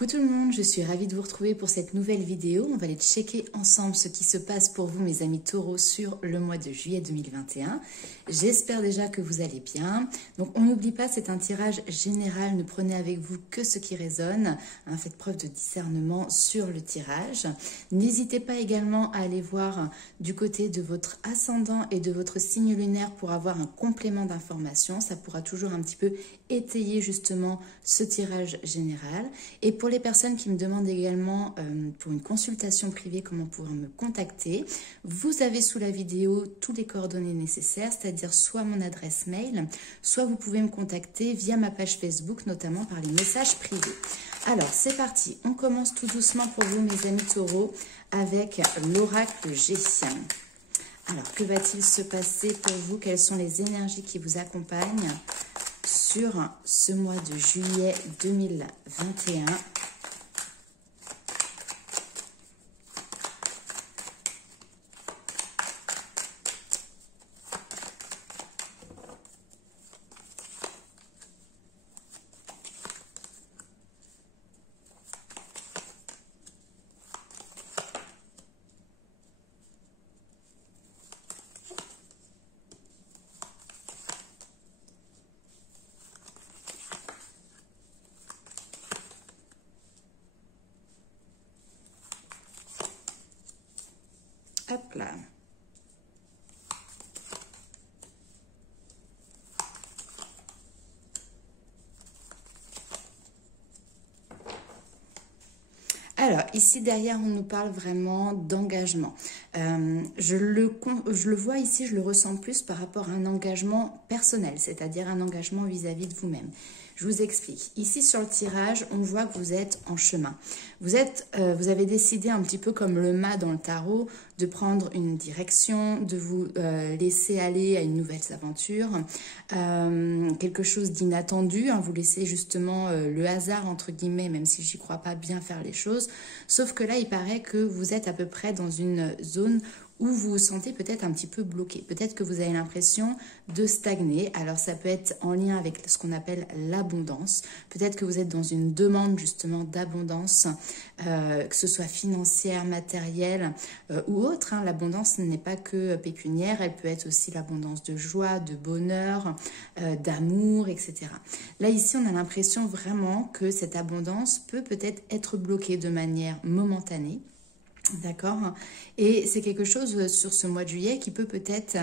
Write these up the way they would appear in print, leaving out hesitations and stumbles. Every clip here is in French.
Coucou tout le monde, je suis ravie de vous retrouver pour cette nouvelle vidéo. On va aller checker ensemble ce qui se passe pour vous mes amis taureaux sur le mois de juillet 2021. J'espère déjà que vous allez bien. Donc on n'oublie pas, c'est un tirage général, ne prenez avec vous que ce qui résonne. Faites preuve de discernement sur le tirage. N'hésitez pas également à aller voir du côté de votre ascendant et de votre signe lunaire pour avoir un complément d'information. Ça pourra toujours un petit peu étayer justement ce tirage général. Et pour les personnes qui me demandent également pour une consultation privée comment pouvoir me contacter, vous avez sous la vidéo tous les coordonnées nécessaires, c'est-à-dire soit mon adresse mail, soit vous pouvez me contacter via ma page Facebook, notamment par les messages privés. Alors c'est parti, on commence tout doucement pour vous mes amis taureaux avec l'oracle G. Alors que va-t-il se passer pour vous? Quelles sont les énergies qui vous accompagnent sur ce mois de juillet 2021? Hop là. Alors, ici derrière, on nous parle vraiment d'engagement. Je le vois ici, je le ressens plus par rapport à un engagement personnel, c'est-à-dire un engagement vis-à-vis de vous-même. Je vous explique. Ici, sur le tirage, on voit que vous êtes en chemin. Vous avez décidé un petit peu comme le mât dans le tarot de prendre une direction, de vous laisser aller à une nouvelle aventure, quelque chose d'inattendu. Vous laissez justement le hasard, entre guillemets, même si j'y crois pas, bien faire les choses. Sauf que là, il paraît que vous êtes à peu près dans une zone où vous vous sentez peut-être un petit peu bloqué. Peut-être que vous avez l'impression de stagner. Alors, ça peut être en lien avec ce qu'on appelle l'abondance. Peut-être que vous êtes dans une demande justement d'abondance, que ce soit financière, matérielle ou autre. L'abondance n'est pas que pécuniaire, elle peut être aussi l'abondance de joie, de bonheur, d'amour, etc. Là, ici, on a l'impression vraiment que cette abondance peut peut-être être bloquée de manière momentanée. D'accord. Et c'est quelque chose sur ce mois de juillet qui peut peut-être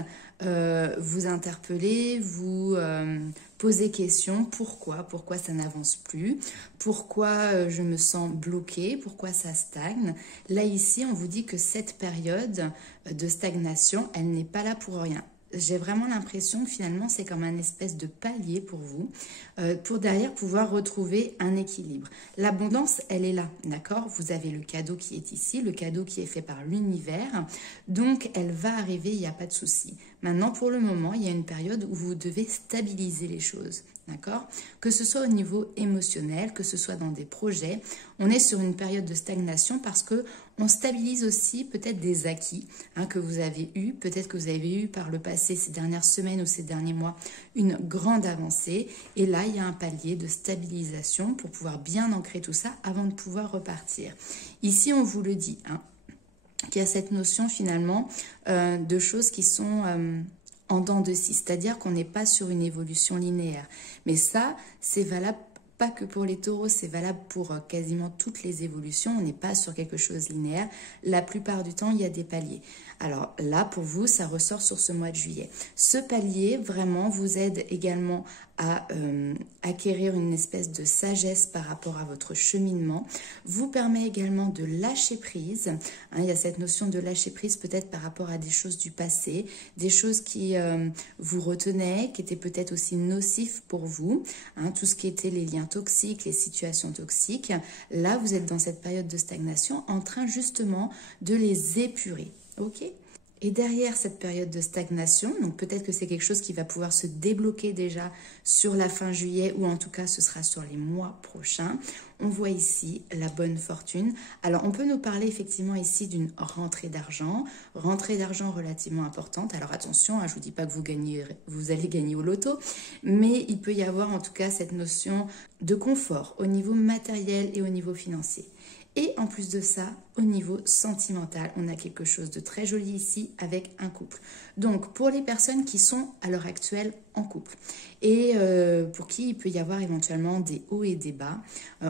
vous interpeller, vous poser question. Pourquoi ça n'avance plus? Pourquoi je me sens bloquée? Pourquoi ça stagne? Là, ici, on vous dit que cette période de stagnation, elle n'est pas là pour rien. J'ai vraiment l'impression que finalement, c'est comme un espèce de palier pour vous, pour derrière pouvoir retrouver un équilibre. L'abondance, elle est là, d'accord? Vous avez le cadeau qui est ici, le cadeau qui est fait par l'univers, donc elle va arriver, il n'y a pas de souci. Maintenant, pour le moment, il y a une période où vous devez stabiliser les choses, d'accord? Que ce soit au niveau émotionnel, que ce soit dans des projets, on est sur une période de stagnation parce que on stabilise aussi peut-être des acquis que vous avez eu, peut-être que vous avez eu par le passé, ces dernières semaines ou ces derniers mois, une grande avancée. Et là, il y a un palier de stabilisation pour pouvoir bien ancrer tout ça avant de pouvoir repartir. Ici, on vous le dit, qu'il y a cette notion finalement de choses qui sont en dents de scie, c'est-à-dire qu'on n'est pas sur une évolution linéaire. Mais ça, c'est valable pas que pour les taureaux, c'est valable pour quasiment toutes les évolutions. On n'est pas sur quelque chose de linéaire. La plupart du temps, il y a des paliers. Alors là, pour vous, ça ressort sur ce mois de juillet. Ce palier, vraiment, vous aide également à acquérir une espèce de sagesse par rapport à votre cheminement, vous permet également de lâcher prise. Il y a cette notion de lâcher prise peut-être par rapport à des choses du passé, des choses qui vous retenaient, qui étaient peut-être aussi nocifs pour vous, tout ce qui était les liens toxiques, les situations toxiques. Là, vous êtes dans cette période de stagnation en train justement de les épurer. Ok ? Et derrière cette période de stagnation, donc peut-être que c'est quelque chose qui va pouvoir se débloquer déjà sur la fin juillet ou en tout cas ce sera sur les mois prochains. On voit ici la bonne fortune. Alors on peut nous parler effectivement ici d'une rentrée d'argent relativement importante. Alors attention, je ne vous dis pas que vous allez gagner au loto, mais il peut y avoir en tout cas cette notion de confort au niveau matériel et au niveau financier. Et en plus de ça, au niveau sentimental, on a quelque chose de très joli ici avec un couple. Donc, pour les personnes qui sont à l'heure actuelle en couple et pour qui il peut y avoir éventuellement des hauts et des bas,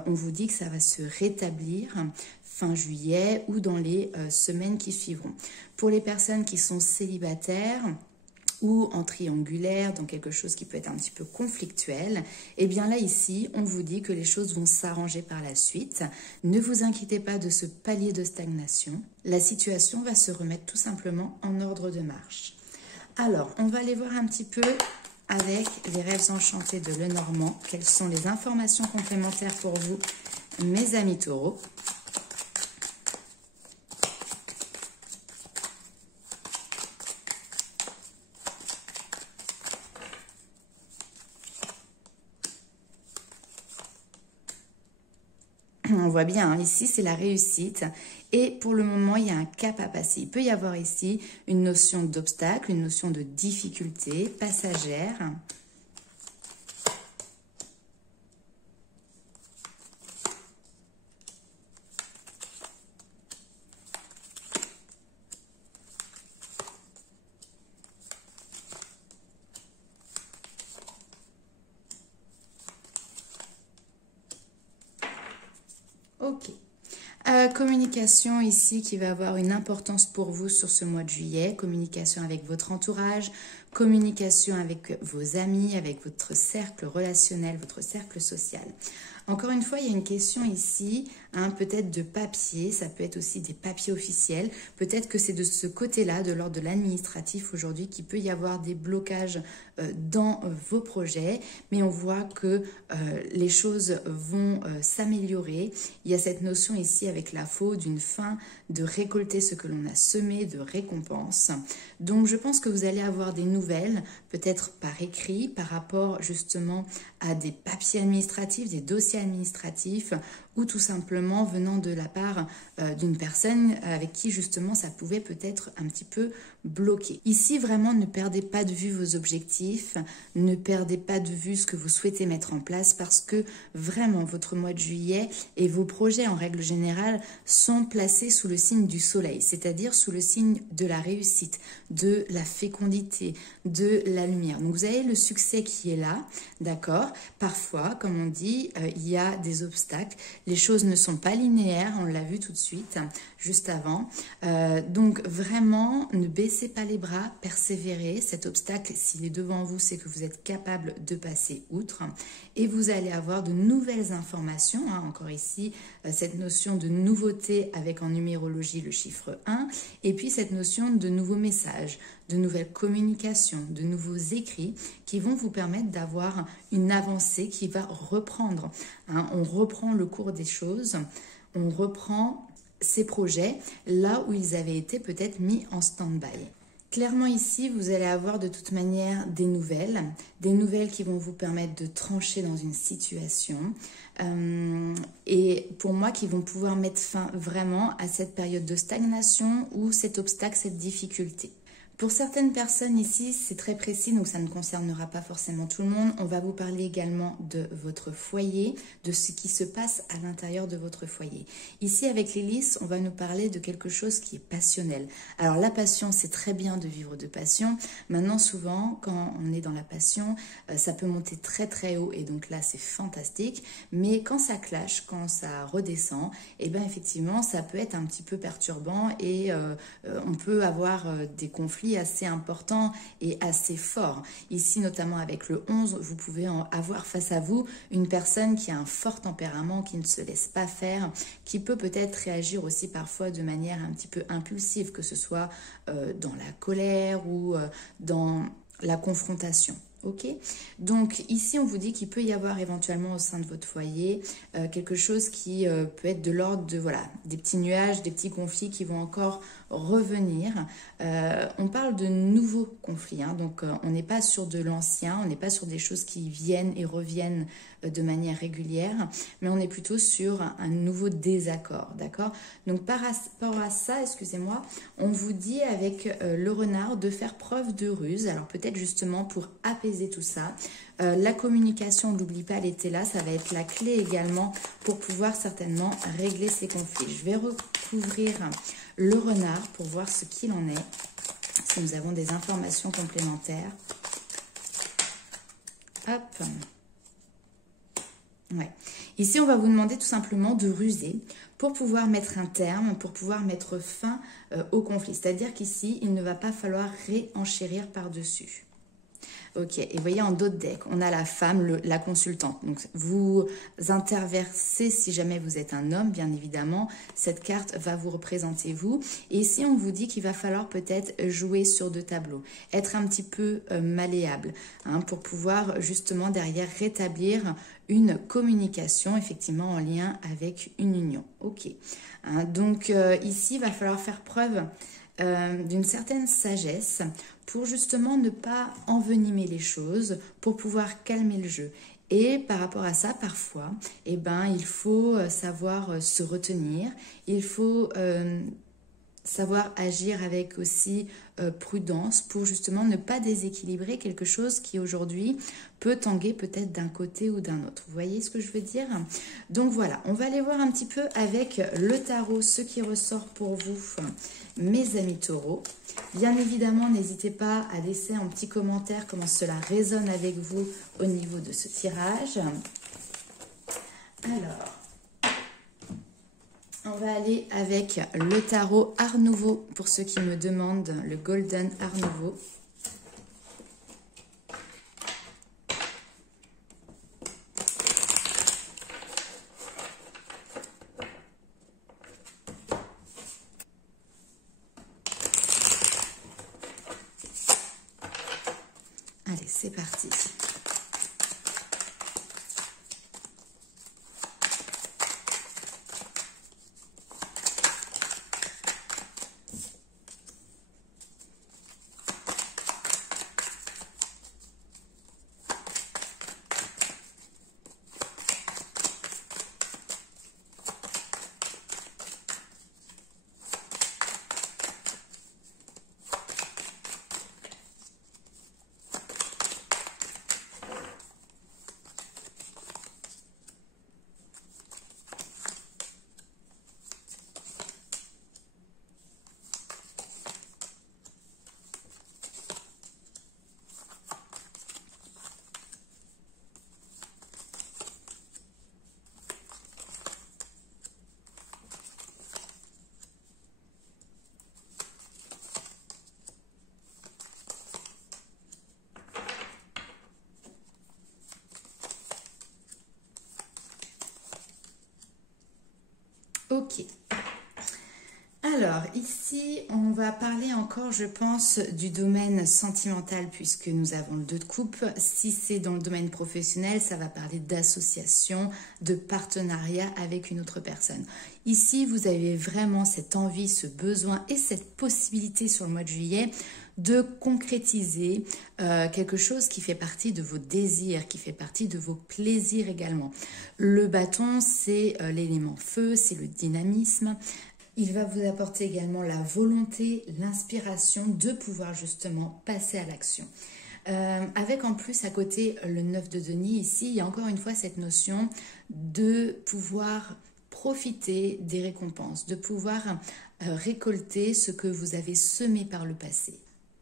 on vous dit que ça va se rétablir fin juillet ou dans les semaines qui suivront. Pour les personnes qui sont célibataires, ou en triangulaire, dans quelque chose qui peut être un petit peu conflictuel, et bien là ici, on vous dit que les choses vont s'arranger par la suite. Ne vous inquiétez pas de ce palier de stagnation. La situation va se remettre tout simplement en ordre de marche. Alors, on va aller voir un petit peu avec les rêves enchantés de Lenormand. Quelles sont les informations complémentaires pour vous, mes amis taureaux? On voit bien, hein, ici, c'est la réussite. Et pour le moment, il y a un cap à passer. Il peut y avoir ici une notion d'obstacle, une notion de difficulté passagère. Ok. Communication ici qui va avoir une importance pour vous sur ce mois de juillet. Communication avec votre entourage, communication avec vos amis, avec votre cercle relationnel, votre cercle social. Encore une fois, il y a une question ici, hein, peut-être de papier, ça peut être aussi des papiers officiels. Peut-être que c'est de ce côté-là, de l'ordre de l'administratif aujourd'hui, qu'il peut y avoir des blocages dans vos projets. Mais on voit que les choses vont s'améliorer. Il y a cette notion ici avec la faux d'une fin de récolter ce que l'on a semé, de récompense. Donc je pense que vous allez avoir des nouvelles, peut-être par écrit, par rapport justement à des papiers administratifs, des dossiers administratifs, ou tout simplement venant de la part d'une personne avec qui justement ça pouvait peut-être un petit peu bloquer. Ici vraiment ne perdez pas de vue vos objectifs, ne perdez pas de vue ce que vous souhaitez mettre en place parce que vraiment votre mois de juillet et vos projets en règle générale sont placés sous le signe du soleil, c'est-à-dire sous le signe de la réussite, de la fécondité, de la lumière. Donc vous avez le succès qui est là, d'accord? Parfois, comme on dit, il y a des obstacles. Les choses ne sont pas linéaires, on l'a vu tout de suite, juste avant. Donc vraiment, ne baissez pas les bras, persévérez. Cet obstacle, s'il est devant vous, c'est que vous êtes capable de passer outre. Et vous allez avoir de nouvelles informations. Hein, encore ici, cette notion de nouveauté avec en numérologie le chiffre 1. Et puis cette notion de nouveaux messages, de nouvelles communications, de nouveaux écrits qui vont vous permettre d'avoir une avancée qui va reprendre. Hein, on reprend le cours des choses, on reprend ces projets là où ils avaient été peut-être mis en stand-by. Clairement ici, vous allez avoir de toute manière des nouvelles qui vont vous permettre de trancher dans une situation et pour moi qui vont pouvoir mettre fin vraiment à cette période de stagnation ou cet obstacle, cette difficulté. Pour certaines personnes ici, c'est très précis, donc ça ne concernera pas forcément tout le monde. On va vous parler également de votre foyer, de ce qui se passe à l'intérieur de votre foyer. Ici, avec les lys, on va nous parler de quelque chose qui est passionnel. Alors, la passion, c'est très bien de vivre de passion. Maintenant, souvent, quand on est dans la passion, ça peut monter très très haut et donc là, c'est fantastique. Mais quand ça clash, quand ça redescend, et bien effectivement, ça peut être un petit peu perturbant et on peut avoir des conflits assez important et assez fort. Ici, notamment avec le 11, vous pouvez avoir face à vous une personne qui a un fort tempérament, qui ne se laisse pas faire, qui peut peut-être réagir aussi parfois de manière un petit peu impulsive, que ce soit dans la colère ou dans la confrontation. Ok, donc ici on vous dit qu'il peut y avoir éventuellement au sein de votre foyer quelque chose qui peut être de l'ordre de voilà des petits nuages, des petits conflits qui vont encore revenir. On parle de nouveaux conflits, hein, donc on n'est pas sur de l'ancien, on n'est pas sur des choses qui viennent et reviennent de manière régulière, mais on est plutôt sur un nouveau désaccord, d'accord? Donc par rapport à ça, excusez-moi, on vous dit avec le renard de faire preuve de ruse, alors peut-être justement pour apaiser tout ça. La communication, n'oublie pas, elle était là, ça va être la clé également pour pouvoir certainement régler ces conflits. Je vais recouvrir le renard pour voir ce qu'il en est, si nous avons des informations complémentaires. Hop. Ouais. Ici, on va vous demander tout simplement de ruser pour pouvoir mettre un terme, pour pouvoir mettre fin au conflit. C'est-à-dire qu'ici, il ne va pas falloir réenchérir par-dessus. Ok, et vous voyez en dos de deck, on a la femme, la consultante. Donc vous interversez si jamais vous êtes un homme, bien évidemment. Cette carte va vous représenter vous. Et ici, on vous dit qu'il va falloir peut-être jouer sur deux tableaux, être un petit peu malléable, hein, pour pouvoir justement derrière rétablir une communication effectivement en lien avec une union. Ok, hein, donc ici, il va falloir faire preuve d'une certaine sagesse pour justement ne pas envenimer les choses, pour pouvoir calmer le jeu. Et par rapport à ça, parfois, eh ben, il faut savoir se retenir, il faut savoir agir avec aussi prudence pour justement ne pas déséquilibrer quelque chose qui aujourd'hui peut tanguer peut-être d'un côté ou d'un autre. Vous voyez ce que je veux dire? Donc voilà, on va aller voir un petit peu avec le tarot ce qui ressort pour vous, mes amis taureaux. Bien évidemment, n'hésitez pas à laisser un petit commentaire comment cela résonne avec vous au niveau de ce tirage. Alors, on va aller avec le tarot Art Nouveau pour ceux qui me demandent le Golden Art Nouveau. Allez, c'est parti. Ok. Alors, ici, on va parler encore, je pense, du domaine sentimental puisque nous avons le 2 de coupe. Si c'est dans le domaine professionnel, ça va parler d'association, de partenariat avec une autre personne. Ici, vous avez vraiment cette envie, ce besoin et cette possibilité sur le mois de juillet de concrétiser quelque chose qui fait partie de vos désirs, qui fait partie de vos plaisirs également. Le bâton, c'est l'élément feu, c'est le dynamisme. Il va vous apporter également la volonté, l'inspiration de pouvoir justement passer à l'action. Avec en plus à côté le 9 de denier, ici, il y a encore une fois cette notion de pouvoir profiter des récompenses, de pouvoir récolter ce que vous avez semé par le passé.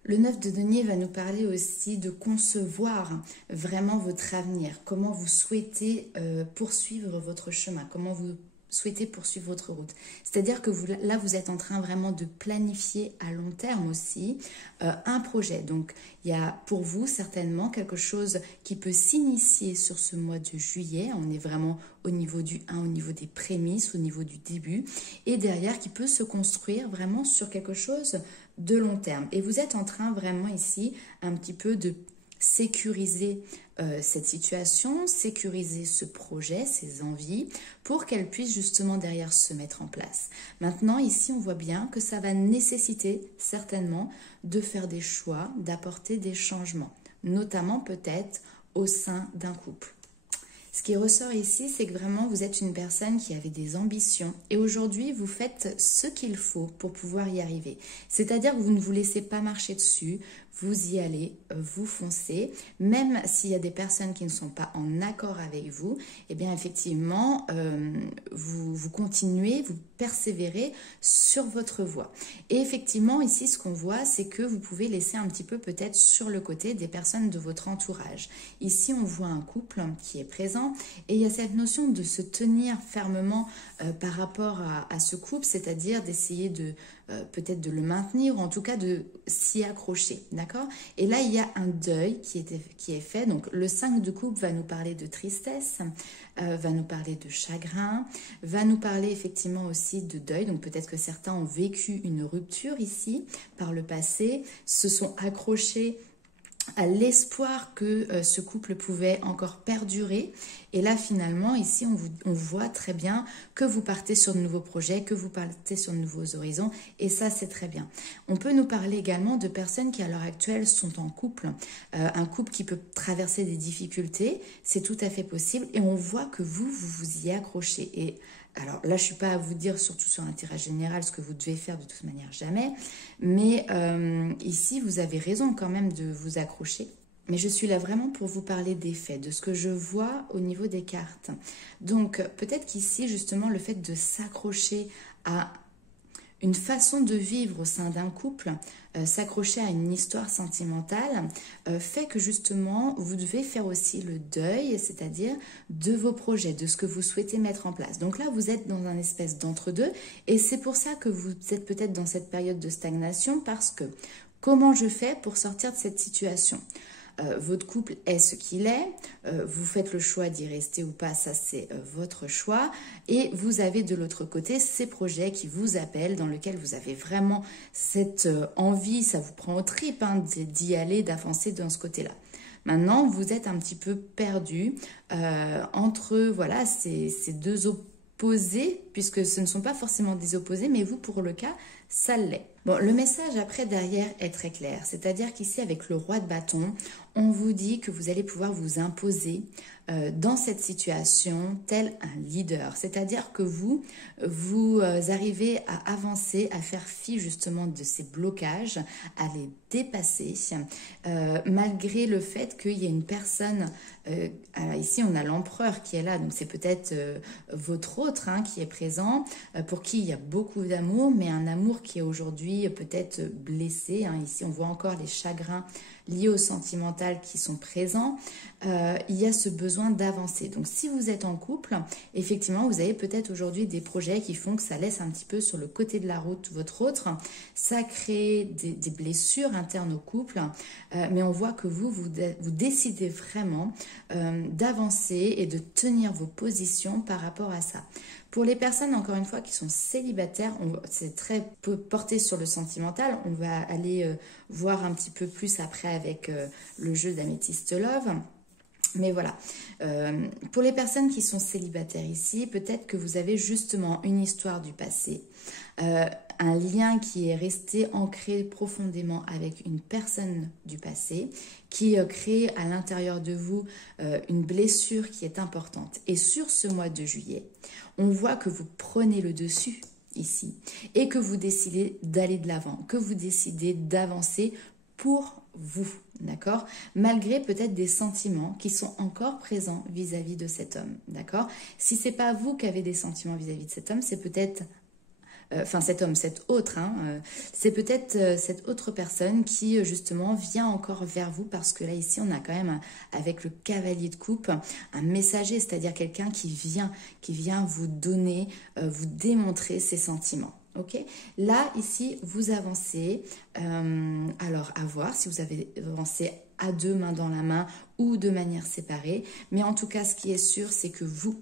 Le 9 de denier va nous parler aussi de concevoir vraiment votre avenir, comment vous souhaitez poursuivre votre chemin, comment vous souhaitez poursuivre votre route. C'est-à-dire que là, vous êtes en train vraiment de planifier à long terme aussi un projet. Donc, il y a pour vous certainement quelque chose qui peut s'initier sur ce mois de juillet. On est vraiment au niveau du 1, au niveau des prémices, au niveau du début. Et derrière, qui peut se construire vraiment sur quelque chose de long terme. Et vous êtes en train vraiment ici un petit peu de sécuriser cette situation, sécuriser ce projet, ces envies, pour qu'elles puissent justement derrière se mettre en place. Maintenant, ici, on voit bien que ça va nécessiter certainement de faire des choix, d'apporter des changements, notamment peut-être au sein d'un couple. Ce qui ressort ici, c'est que vraiment vous êtes une personne qui avait des ambitions et aujourd'hui vous faites ce qu'il faut pour pouvoir y arriver. C'est-à-dire que vous ne vous laissez pas marcher dessus, vous y allez, vous foncez, même s'il y a des personnes qui ne sont pas en accord avec vous, eh bien effectivement, vous continuez, vous persévérez sur votre voie. Et effectivement, ici, ce qu'on voit, c'est que vous pouvez laisser un petit peu peut-être sur le côté des personnes de votre entourage. Ici, on voit un couple qui est présent et il y a cette notion de se tenir fermement par rapport à ce couple, c'est-à-dire d'essayer de peut-être de le maintenir ou en tout cas de s'y accrocher, d'accord? Et là, il y a un deuil qui est fait. Donc, le 5 de coupe va nous parler de tristesse, va nous parler de chagrin, va nous parler effectivement aussi de deuil. Donc, peut-être que certains ont vécu une rupture ici par le passé, se sont accrochés à l'espoir que ce couple pouvait encore perdurer. Et là, finalement, ici, on voit très bien que vous partez sur de nouveaux projets, que vous partez sur de nouveaux horizons. Et ça, c'est très bien. On peut nous parler également de personnes qui, à l'heure actuelle, sont en couple. Un couple qui peut traverser des difficultés. C'est tout à fait possible. Et on voit que vous y accrochez. Et alors là, je ne suis pas à vous dire, surtout sur un tirage général, ce que vous devez faire de toute manière, jamais. Mais ici, vous avez raison quand même de vous accrocher. Mais je suis là vraiment pour vous parler des faits, de ce que je vois au niveau des cartes. Donc, peut-être qu'ici, justement, le fait de s'accrocher à une façon de vivre au sein d'un couple, s'accrocher à une histoire sentimentale, fait que justement, vous devez faire aussi le deuil, c'est-à-dire de vos projets, de ce que vous souhaitez mettre en place. Donc là, vous êtes dans un espèce d'entre-deux et c'est pour ça que vous êtes peut-être dans cette période de stagnation parce que comment je fais pour sortir de cette situation ? Votre couple est ce qu'il est, vous faites le choix d'y rester ou pas, ça c'est votre choix, et vous avez de l'autre côté ces projets qui vous appellent, dans lesquels vous avez vraiment cette envie, ça vous prend aux tripes d'y aller, d'avancer dans ce côté-là. Maintenant, vous êtes un petit peu perdu entre voilà, ces deux opposés, puisque ce ne sont pas forcément des opposés, mais vous, pour le cas, ça l'est. Bon, le message après derrière est très clair, c'est-à-dire qu'ici avec le roi de bâton, on vous dit que vous allez pouvoir vous imposer dans cette situation tel un leader, c'est-à-dire que vous arrivez à avancer, à faire fi justement de ces blocages, à les dépasser, malgré le fait qu'il y ait une personne, ici on a l'empereur qui est là, donc c'est peut-être votre autre qui est présent, pour qui il y a beaucoup d'amour, mais un amour qui est aujourd'hui peut-être blessé. Ici, on voit encore les chagrins liés au sentimental qui sont présents. Il y a ce besoin d'avancer. Donc, si vous êtes en couple, effectivement, vous avez peut-être aujourd'hui des projets qui font que ça laisse un petit peu sur le côté de la route votre autre. Ça crée des blessures internes au couple, mais on voit que vous décidez vraiment d'avancer et de tenir vos positions par rapport à ça. Pour les personnes, encore une fois, qui sont célibataires, c'est très peu porté sur le sentimental. On va aller voir un petit peu plus après avec le jeu d'Amethyst Love. Mais voilà, pour les personnes qui sont célibataires ici, peut-être que vous avez justement une histoire du passé, un lien qui est resté ancré profondément avec une personne du passé, qui crée à l'intérieur de vous une blessure qui est importante. Et sur ce mois de juillet, on voit que vous prenez le dessus ici et que vous décidez d'aller de l'avant, que vous décidez d'avancer pour vous, d'accord? Malgré peut-être des sentiments qui sont encore présents vis-à-vis de cet homme, d'accord? Si c'est pas vous qui avez des sentiments vis-à-vis de cet homme, c'est peut-être cet homme, cet autre, c'est peut-être cette autre personne qui justement vient encore vers vous parce que là ici on a quand même avec le cavalier de coupe un messager, c'est-à-dire quelqu'un qui vient vous donner, vous démontrer ses sentiments. Ok, là ici vous avancez, alors à voir si vous avez avancé à deux mains dans la main ou de manière séparée, mais en tout cas ce qui est sûr c'est que vous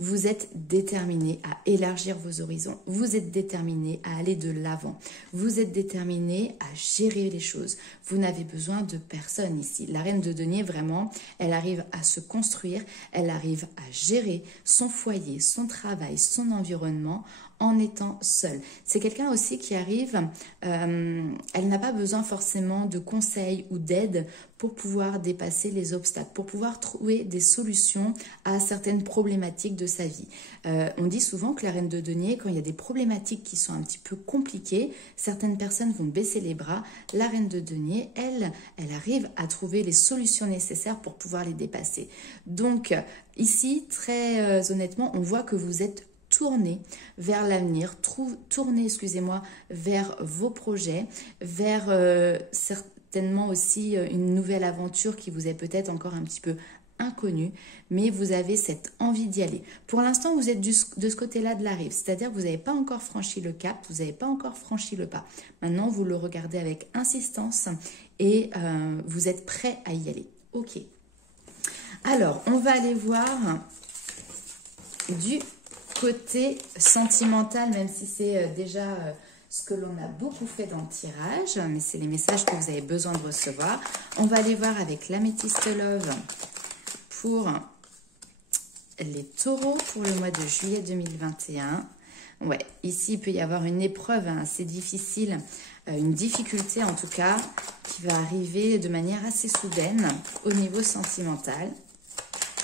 Vous êtes déterminé à élargir vos horizons. Vous êtes déterminé à aller de l'avant. Vous êtes déterminé à gérer les choses. Vous n'avez besoin de personne ici. La reine de denier, vraiment, elle arrive à se construire, elle arrive à gérer son foyer, son travail, son environnement en étant seule. C'est quelqu'un aussi qui arrive, elle n'a pas besoin forcément de conseils ou d'aide pour pouvoir dépasser les obstacles, pour pouvoir trouver des solutions à certaines problématiques de sa vie. On dit souvent que la reine de denier, quand il y a des problématiques qui sont un petit peu compliquées, certaines personnes vont baisser les bras. La reine de denier, elle arrive à trouver les solutions nécessaires pour pouvoir les dépasser. Donc ici, très honnêtement, on voit que vous êtes tourner vers l'avenir, tourner, excusez-moi, vers vos projets, vers certainement aussi une nouvelle aventure qui vous est peut-être encore un petit peu inconnue, mais vous avez cette envie d'y aller. Pour l'instant, vous êtes de ce côté-là de la rive, c'est-à-dire que vous n'avez pas encore franchi le cap, vous n'avez pas encore franchi le pas. Maintenant, vous le regardez avec insistance et vous êtes prêt à y aller. Ok. Alors, on va aller voir du côté sentimental, même si c'est déjà ce que l'on a beaucoup fait dans le tirage, mais c'est les messages que vous avez besoin de recevoir. On va aller voir avec l'Améthyste Love pour les taureaux pour le mois de juillet 2021. Ouais, ici il peut y avoir une épreuve assez difficile, une difficulté en tout cas, qui va arriver de manière assez soudaine au niveau sentimental.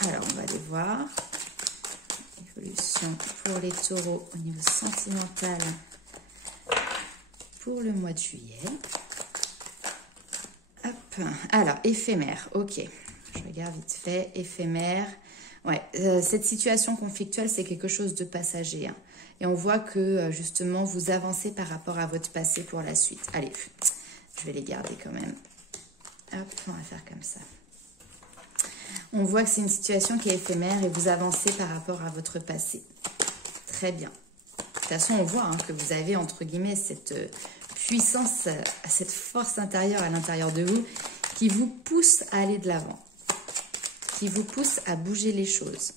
Alors on va aller voir. Évolution pour les taureaux au niveau sentimental pour le mois de juillet. Hop. Alors, éphémère, ok. Je regarde vite fait, éphémère. Ouais, cette situation conflictuelle, c'est quelque chose de passager. Hein. Et on voit que, justement, vous avancez par rapport à votre passé pour la suite. Allez, je vais les garder quand même. Hop, on va faire comme ça. On voit que c'est une situation qui est éphémère et vous avancez par rapport à votre passé. Très bien. De toute façon, on voit hein, que vous avez, entre guillemets, cette puissance, cette force intérieure à l'intérieur de vous qui vous pousse à aller de l'avant, qui vous pousse à bouger les choses.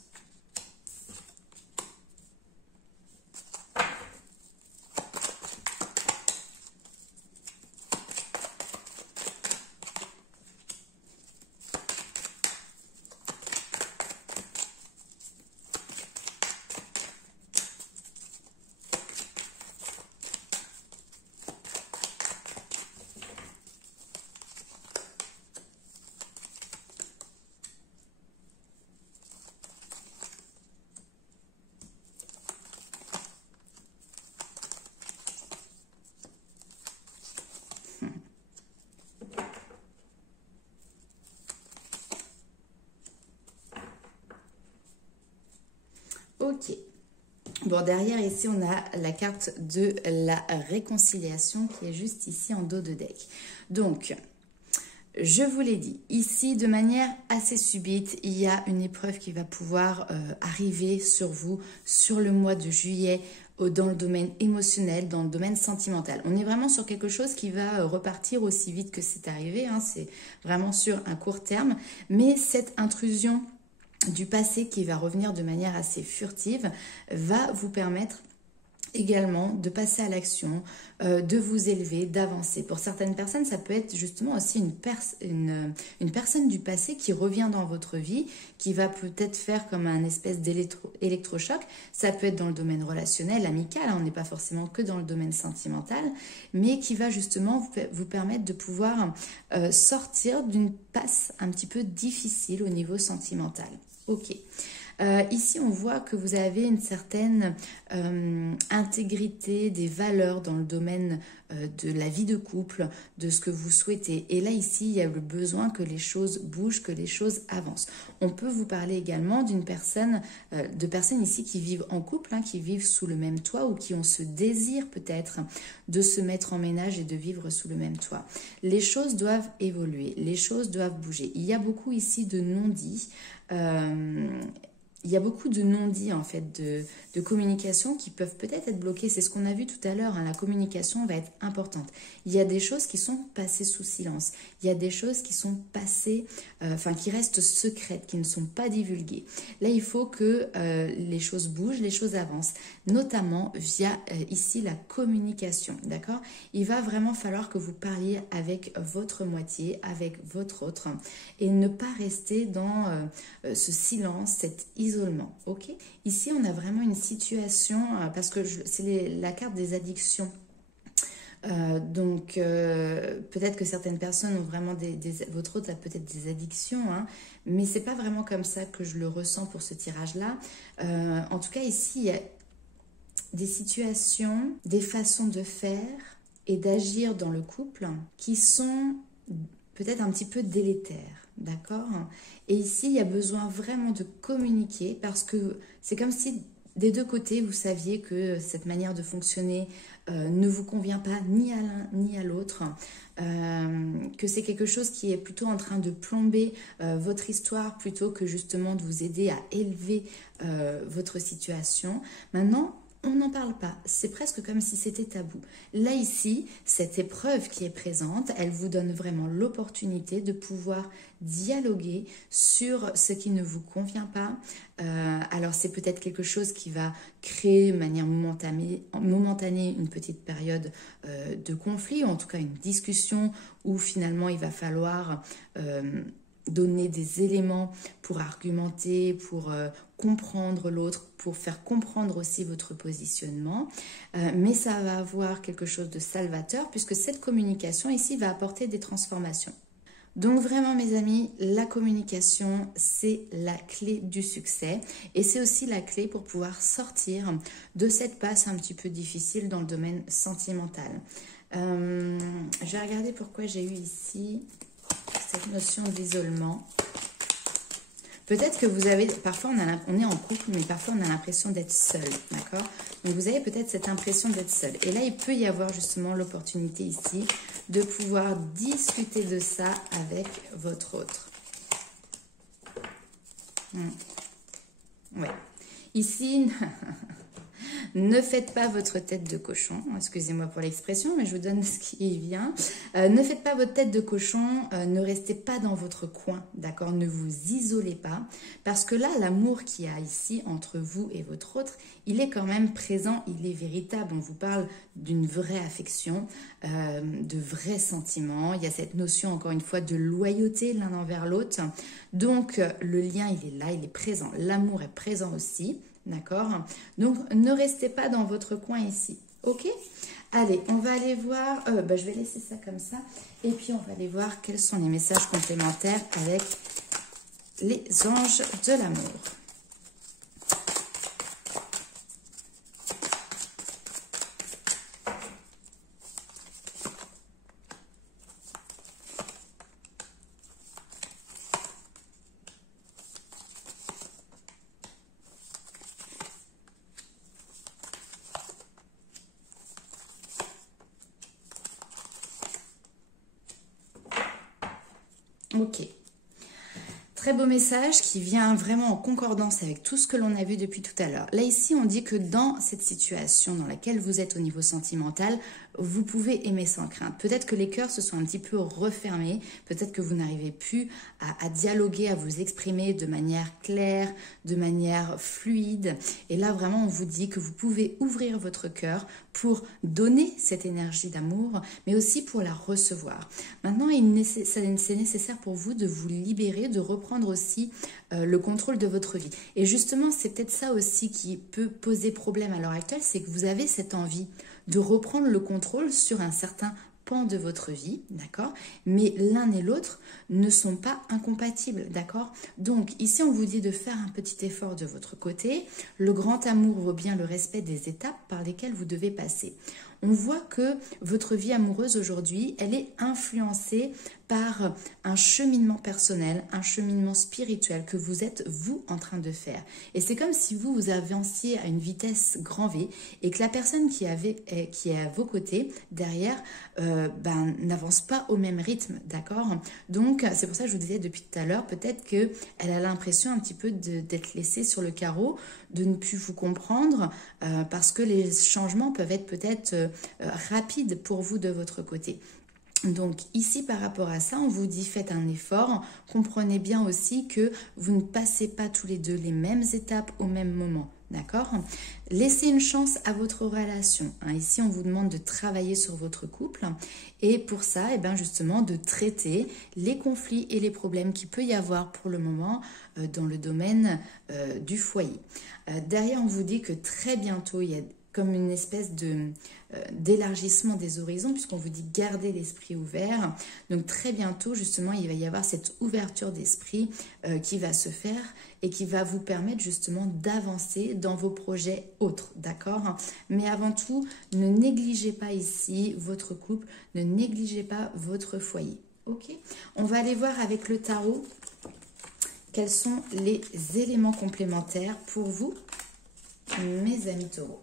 Ok. Bon, derrière, ici, on a la carte de la réconciliation qui est juste ici en dos de deck. Donc, je vous l'ai dit, ici, de manière assez subite, il y a une épreuve qui va pouvoir arriver sur vous sur le mois de juillet dans le domaine émotionnel, dans le domaine sentimental. On est vraiment sur quelque chose qui va repartir aussi vite que c'est arrivé. Hein, c'est vraiment sur un court terme. Mais cette intrusion du passé qui va revenir de manière assez furtive va vous permettre également de passer à l'action, de vous élever, d'avancer. Pour certaines personnes, ça peut être justement aussi une personne du passé qui revient dans votre vie, qui va peut-être faire comme un espèce d'électrochoc. Ça peut être dans le domaine relationnel, amical, hein, on n'est pas forcément que dans le domaine sentimental, mais qui va justement vous permettre de pouvoir sortir d'une passe un petit peu difficile au niveau sentimental. Ok. Ici, on voit que vous avez une certaine intégrité des valeurs dans le domaine de la vie de couple, de ce que vous souhaitez. Et là, ici, il y a le besoin que les choses bougent, que les choses avancent. On peut vous parler également de personnes ici qui vivent en couple, hein, qui vivent sous le même toit ou qui ont ce désir peut-être de se mettre en ménage et de vivre sous le même toit. Les choses doivent évoluer, les choses doivent bouger. Il y a beaucoup ici de non-dits. il y a beaucoup de non-dits en fait, de communication qui peuvent peut-être être bloqués. C'est ce qu'on a vu tout à l'heure, hein, la communication va être importante. Il y a des choses qui sont passées sous silence. Il y a des choses qui sont passées, qui restent secrètes, qui ne sont pas divulguées. Là, il faut que les choses bougent, les choses avancent, notamment via ici la communication, d'accord? Il va vraiment falloir que vous parliez avec votre moitié, avec votre autre, et ne pas rester dans ce silence, cet isolement, ok? Ici, on a vraiment une situation, parce que c'est la carte des addictions. Peut-être que certaines personnes ont vraiment votre autre a peut-être des addictions, hein, mais c'est pas vraiment comme ça que je le ressens pour ce tirage-là. En tout cas, ici, il y a des situations, des façons de faire et d'agir dans le couple qui sont peut-être un petit peu délétères, d'accord? Et ici, il y a besoin vraiment de communiquer parce que c'est comme si des deux côtés, vous saviez que cette manière de fonctionner ne vous convient pas ni à l'un ni à l'autre, que c'est quelque chose qui est plutôt en train de plomber votre histoire plutôt que justement de vous aider à élever votre situation. Maintenant, on n'en parle pas, c'est presque comme si c'était tabou. Là ici, cette épreuve qui est présente, elle vous donne vraiment l'opportunité de pouvoir dialoguer sur ce qui ne vous convient pas. Alors c'est peut-être quelque chose qui va créer de manière momentanée une petite période de conflit, ou en tout cas une discussion où finalement il va falloir donner des éléments pour argumenter, pour comprendre l'autre, pour faire comprendre aussi votre positionnement. Mais ça va avoir quelque chose de salvateur puisque cette communication ici va apporter des transformations. Donc vraiment mes amis, la communication c'est la clé du succès et c'est aussi la clé pour pouvoir sortir de cette passe un petit peu difficile dans le domaine sentimental. Je vais regarder pourquoi j'ai eu ici cette notion d'isolement. Peut-être que vous avez, parfois on est en couple, mais parfois on a l'impression d'être seul, d'accord? Donc vous avez peut-être cette impression d'être seul. Et là, il peut y avoir justement l'opportunité ici de pouvoir discuter de ça avec votre autre. Ouais. Ici, ne faites pas votre tête de cochon, excusez-moi pour l'expression, mais je vous donne ce qui vient. Ne faites pas votre tête de cochon, ne restez pas dans votre coin, d'accord? Ne vous isolez pas, parce que là, l'amour qu'il y a ici entre vous et votre autre, il est quand même présent, il est véritable. On vous parle d'une vraie affection, de vrais sentiments. Il y a cette notion, encore une fois, de loyauté l'un envers l'autre. Donc, le lien, il est là, il est présent. L'amour est présent aussi. D'accord? Donc, ne restez pas dans votre coin ici. Ok? Allez, on va aller voir... je vais laisser ça comme ça. Et puis, on va aller voir quels sont les messages complémentaires avec les anges de l'amour. Ok. Très beau message qui vient vraiment en concordance avec tout ce que l'on a vu depuis tout à l'heure. Là, ici, on dit que dans cette situation dans laquelle vous êtes au niveau sentimental, vous pouvez aimer sans crainte. Peut-être que les cœurs se sont un petit peu refermés, peut-être que vous n'arrivez plus à dialoguer, à vous exprimer de manière claire, de manière fluide. Et là, vraiment, on vous dit que vous pouvez ouvrir votre cœur pour donner cette énergie d'amour, mais aussi pour la recevoir. Maintenant, c'est nécessaire pour vous de vous libérer, de reprendre aussi le contrôle de votre vie. Et justement, c'est peut-être ça aussi qui peut poser problème à l'heure actuelle, c'est que vous avez cette envie de reprendre le contrôle sur un certain pan de votre vie, d'accord? Mais l'un et l'autre ne sont pas incompatibles, d'accord? Donc ici, on vous dit de faire un petit effort de votre côté. Le grand amour vaut bien le respect des étapes par lesquelles vous devez passer. On voit que votre vie amoureuse aujourd'hui, elle est influencée par un cheminement personnel, un cheminement spirituel que vous êtes, vous, en train de faire. Et c'est comme si vous avanciez à une vitesse grand V et que la personne qui est à vos côtés, derrière, n'avance pas au même rythme, d'accord? Donc, c'est pour ça que je vous disais depuis tout à l'heure, peut-être qu'elle a l'impression un petit peu d'être laissée sur le carreau, de ne plus vous comprendre, parce que les changements peuvent être peut-être rapides pour vous de votre côté. Donc ici, par rapport à ça, on vous dit faites un effort, comprenez bien aussi que vous ne passez pas tous les deux les mêmes étapes au même moment, d'accord? Laissez une chance à votre relation. Ici, on vous demande de travailler sur votre couple et pour ça, justement, de traiter les conflits et les problèmes qu'il peut y avoir pour le moment dans le domaine du foyer. Derrière, on vous dit que très bientôt, il y a comme une espèce d'élargissement des horizons, puisqu'on vous dit garder l'esprit ouvert. Donc très bientôt, justement, il va y avoir cette ouverture d'esprit qui va se faire et qui va vous permettre justement d'avancer dans vos projets autres, d'accord? Mais avant tout, ne négligez pas ici votre couple, ne négligez pas votre foyer, ok? On va aller voir avec le tarot quels sont les éléments complémentaires pour vous, mes amis taureaux.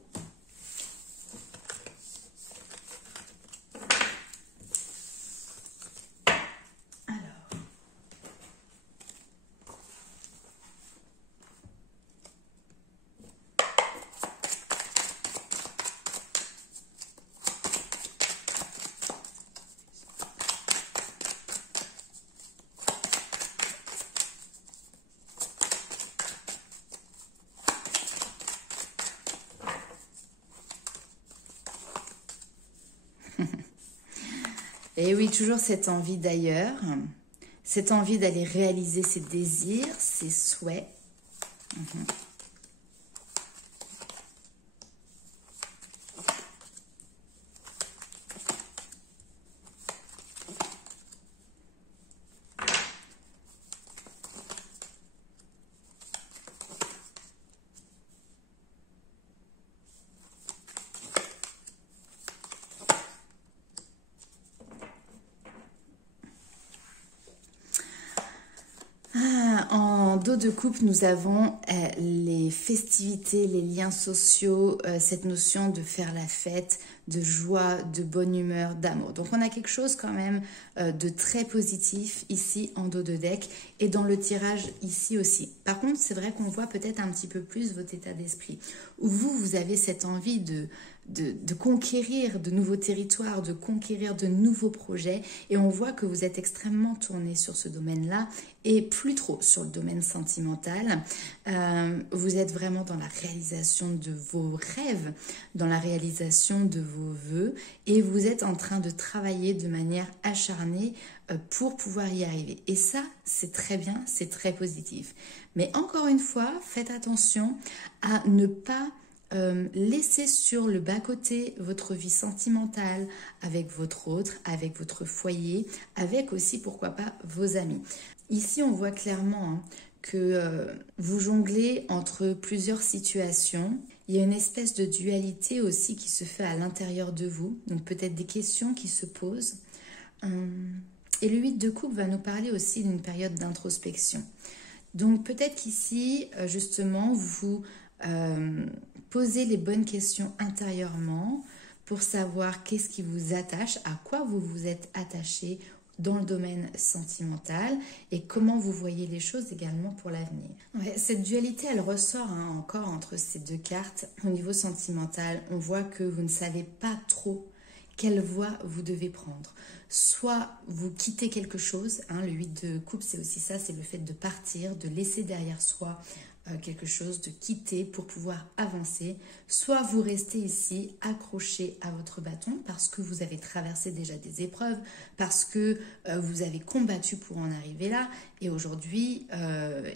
Et oui, toujours cette envie d'ailleurs, cette envie d'aller réaliser ses désirs, ses souhaits. En dos de couple, nous avons les festivités, les liens sociaux, cette notion de faire la fête, de joie, de bonne humeur, d'amour. Donc on a quelque chose quand même de très positif ici en dos de deck et dans le tirage ici aussi. Par contre, c'est vrai qu'on voit peut-être un petit peu plus votre état d'esprit, où vous avez cette envie de conquérir de nouveaux territoires, de conquérir de nouveaux projets. Et on voit que vous êtes extrêmement tourné sur ce domaine-là et plus trop sur le domaine sentimental. Vous êtes vraiment dans la réalisation de vos rêves, dans la réalisation de vos vœux et vous êtes en train de travailler de manière acharnée pour pouvoir y arriver. Et ça, c'est très bien, c'est très positif. Mais encore une fois, faites attention à ne pas laissez sur le bas-côté votre vie sentimentale avec votre autre, avec votre foyer, avec aussi, pourquoi pas, vos amis. Ici, on voit clairement que vous jonglez entre plusieurs situations. Il y a une espèce de dualité aussi qui se fait à l'intérieur de vous. Donc peut-être des questions qui se posent. Et le 8 de coupe va nous parler aussi d'une période d'introspection. Donc peut-être qu'ici, justement, vous posez les bonnes questions intérieurement pour savoir qu'est-ce qui vous attache, à quoi vous vous êtes attaché dans le domaine sentimental et comment vous voyez les choses également pour l'avenir. Ouais, cette dualité, elle ressort encore entre ces deux cartes. Au niveau sentimental, on voit que vous ne savez pas trop quelle voie vous devez prendre. Soit vous quittez quelque chose, le 8 de coupe c'est aussi ça, c'est le fait de partir, de laisser derrière soi quelque chose, de quitter pour pouvoir avancer. Soit vous restez ici accroché à votre bâton parce que vous avez traversé déjà des épreuves, parce que vous avez combattu pour en arriver là et aujourd'hui,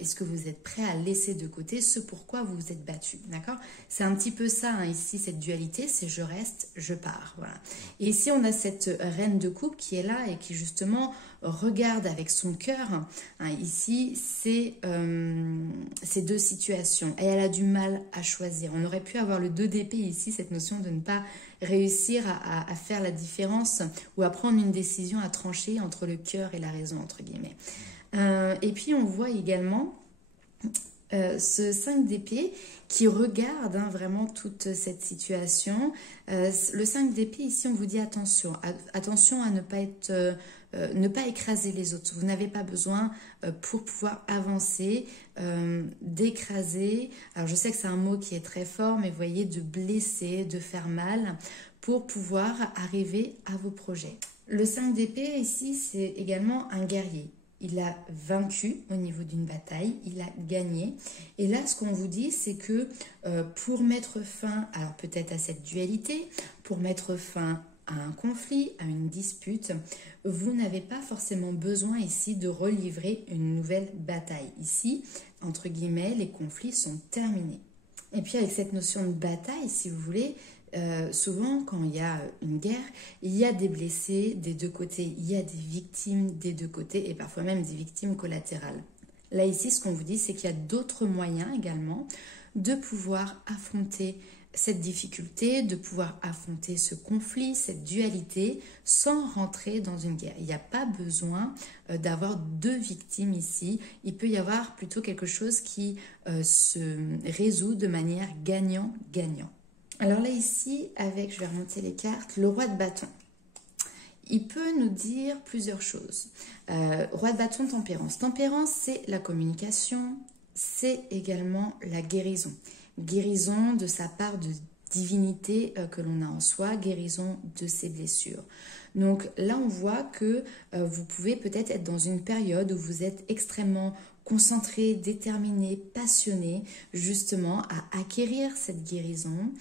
est-ce que vous êtes prêt à laisser de côté ce pourquoi vous vous êtes battu, d'accord? C'est un petit peu ça, hein, ici, cette dualité, c'est je reste, je pars, voilà. Et ici, on a cette reine de coupe qui est là et qui justement regarde avec son cœur, hein, ici, c'est ces deux situations, et elle a du mal à choisir. On aurait pu avoir le 2 d'épée ici, cette notion de ne pas réussir à faire la différence ou à prendre une décision, à trancher entre le cœur et la raison, entre guillemets. Et puis on voit également ce 5 d'épée qui regarde, hein, vraiment toute cette situation. Le 5 d'épée, ici, on vous dit attention, attention à ne pas être, ne pas écraser les autres. Vous n'avez pas besoin, pour pouvoir avancer, d'écraser. Alors, je sais que c'est un mot qui est très fort, mais vous voyez, de blesser, de faire mal, pour pouvoir arriver à vos projets. Le 5 d'épée, ici, c'est également un guerrier. Il a vaincu au niveau d'une bataille, il a gagné. Et là, ce qu'on vous dit, c'est que pour mettre fin, alors peut-être à cette dualité, pour mettre fin à un conflit, à une dispute, vous n'avez pas forcément besoin ici de relivrer une nouvelle bataille. Ici, entre guillemets, les conflits sont terminés. Et puis avec cette notion de bataille, si vous voulez, souvent quand il y a une guerre, il y a des blessés des deux côtés, il y a des victimes des deux côtés et parfois même des victimes collatérales. Là ici, ce qu'on vous dit, c'est qu'il y a d'autres moyens également de pouvoir affronter cette difficulté, de pouvoir affronter ce conflit, cette dualité, sans rentrer dans une guerre. Il n'y a pas besoin d'avoir deux victimes ici. Il peut y avoir plutôt quelque chose qui se résout de manière gagnant-gagnant. Alors là ici, avec, je vais remonter les cartes, le roi de bâton. Il peut nous dire plusieurs choses. Roi de bâton, tempérance. Tempérance, c'est la communication, c'est également la guérison. Guérison de sa part de divinité que l'on a en soi, guérison de ses blessures. Donc là, on voit que vous pouvez peut-être être dans une période où vous êtes extrêmement concentré, déterminé, passionné, justement, à acquérir cette guérison.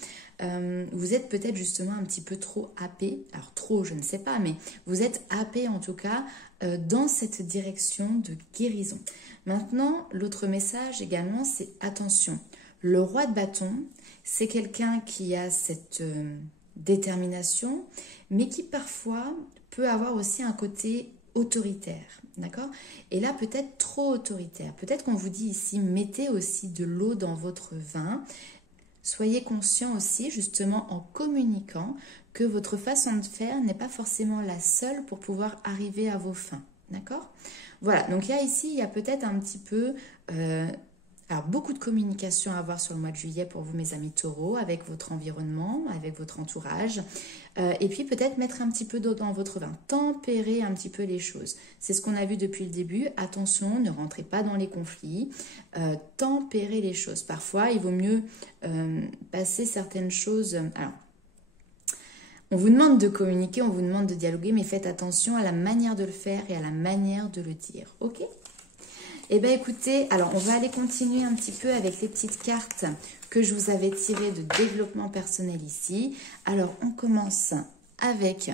Vous êtes peut-être justement un petit peu trop happé, alors trop, je ne sais pas, mais vous êtes happé en tout cas dans cette direction de guérison. Maintenant, l'autre message également, c'est attention. Le roi de bâton, c'est quelqu'un qui a cette détermination, mais qui parfois peut avoir aussi un côté autoritaire, d'accord? Et là, peut-être trop autoritaire. Peut-être qu'on vous dit ici, mettez aussi de l'eau dans votre vin. Soyez conscient aussi, justement, en communiquant, que votre façon de faire n'est pas forcément la seule pour pouvoir arriver à vos fins, d'accord? Voilà, donc il y a peut-être un petit peu... alors, beaucoup de communication à avoir sur le mois de juillet pour vous, mes amis taureaux, avec votre environnement, avec votre entourage. Et puis, peut-être mettre un petit peu d'eau dans votre vin. Tempérer un petit peu les choses. C'est ce qu'on a vu depuis le début. Attention, ne rentrez pas dans les conflits. Tempérer les choses. Parfois, il vaut mieux passer certaines choses... Alors, on vous demande de communiquer, on vous demande de dialoguer, mais faites attention à la manière de le faire et à la manière de le dire. Ok ? Eh bien écoutez, alors on va aller continuer un petit peu avec les petites cartes que je vous avais tirées de développement personnel ici. Alors on commence avec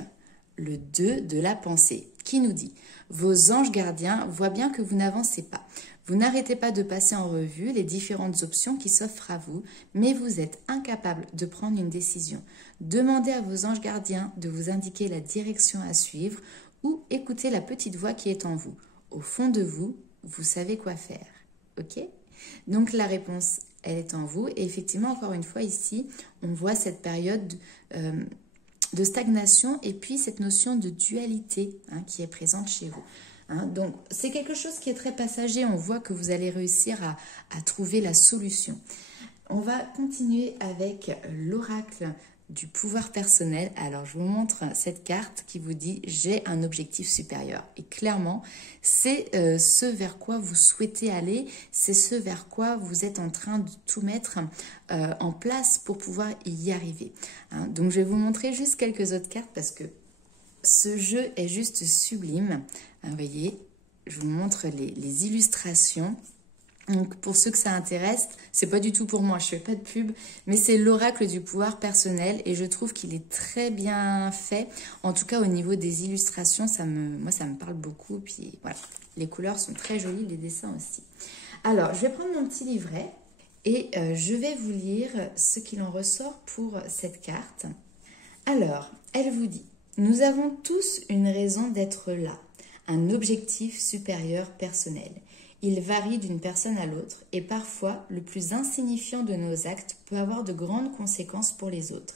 le 2 de la pensée qui nous dit « Vos anges gardiens voient bien que vous n'avancez pas. Vous n'arrêtez pas de passer en revue les différentes options qui s'offrent à vous, mais vous êtes incapable de prendre une décision. Demandez à vos anges gardiens de vous indiquer la direction à suivre ou écoutez la petite voix qui est en vous. Au fond de vous, vous savez quoi faire, ok? Donc la réponse, elle est en vous. Et effectivement, encore une fois, ici, on voit cette période de stagnation et puis cette notion de dualité qui est présente chez vous. Donc c'est quelque chose qui est très passager. On voit que vous allez réussir à trouver la solution. On va continuer avec l'oracle du pouvoir personnel. Alors, je vous montre cette carte qui vous dit « J'ai un objectif supérieur ». Et clairement, c'est ce vers quoi vous souhaitez aller, c'est ce vers quoi vous êtes en train de tout mettre en place pour pouvoir y arriver. Donc, je vais vous montrer juste quelques autres cartes parce que ce jeu est juste sublime. Vous voyez, je vous montre les illustrations. Donc pour ceux que ça intéresse, c'est pas du tout pour moi, je fais pas de pub, mais c'est l'oracle du pouvoir personnel et je trouve qu'il est très bien fait. En tout cas au niveau des illustrations, moi ça me parle beaucoup. Puis voilà, les couleurs sont très jolies, les dessins aussi. Alors je vais prendre mon petit livret et je vais vous lire ce qu'il en ressort pour cette carte. Alors, elle vous dit, nous avons tous une raison d'être là, un objectif supérieur personnel. Il varie d'une personne à l'autre et parfois le plus insignifiant de nos actes peut avoir de grandes conséquences pour les autres.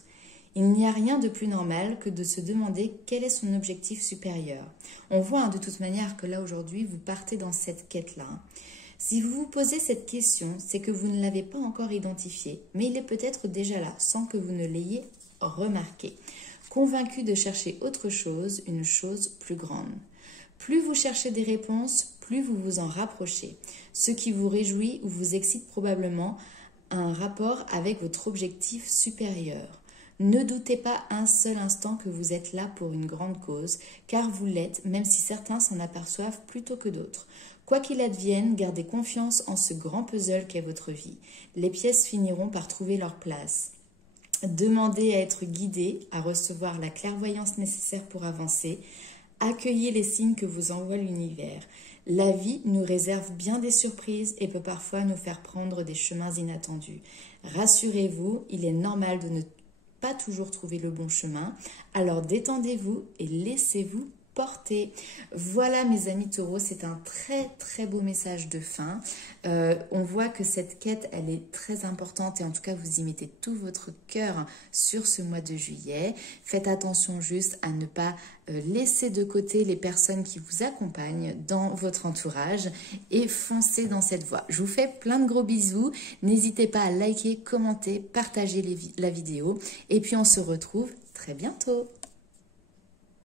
Il n'y a rien de plus normal que de se demander quel est son objectif supérieur. On voit de toute manière que là aujourd'hui vous partez dans cette quête-là. Si vous vous posez cette question, c'est que vous ne l'avez pas encore identifié, mais il est peut-être déjà là sans que vous ne l'ayez remarqué. Convaincu de chercher autre chose, une chose plus grande. Plus vous cherchez des réponses, plus vous vous en rapprochez. Ce qui vous réjouit ou vous excite probablement a un rapport avec votre objectif supérieur. Ne doutez pas un seul instant que vous êtes là pour une grande cause, car vous l'êtes, même si certains s'en aperçoivent plutôt que d'autres. Quoi qu'il advienne, gardez confiance en ce grand puzzle qu'est votre vie. Les pièces finiront par trouver leur place. Demandez à être guidé, à recevoir la clairvoyance nécessaire pour avancer. Accueillez les signes que vous envoie l'univers. La vie nous réserve bien des surprises et peut parfois nous faire prendre des chemins inattendus. Rassurez-vous, il est normal de ne pas toujours trouver le bon chemin. Alors détendez-vous et laissez-vous porter. Voilà mes amis taureaux, c'est un très très beau message de fin. On voit que cette quête, elle est très importante et en tout cas vous y mettez tout votre cœur sur ce mois de juillet. Faites attention juste à ne pas laisser de côté les personnes qui vous accompagnent dans votre entourage et foncez dans cette voie. Je vous fais plein de gros bisous. N'hésitez pas à liker, commenter, partager la vidéo et puis on se retrouve très bientôt.